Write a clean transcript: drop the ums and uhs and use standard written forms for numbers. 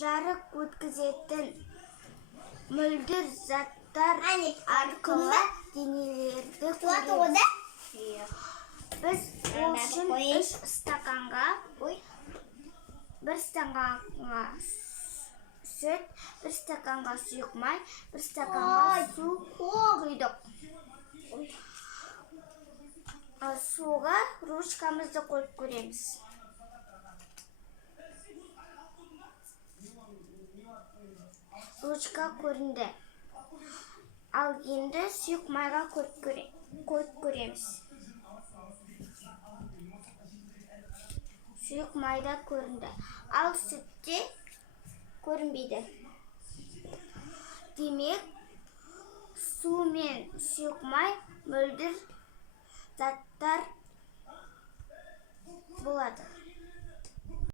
жарық өткізетін мөлдір заттар арқылы денелерді көреміз. Біз ол үшін бір стаканға сүт, бір стаканға сұйық май, бір стаканға су құйдық. Суға ручкамызды қойып көреміз. Ручка көрінді. Ал енді сұйық майға қойып көреміз. Сұйық майда көрінді. Ал сүтте көрінбейді. Демек, су мен сұйық май мөлдір заттар болады.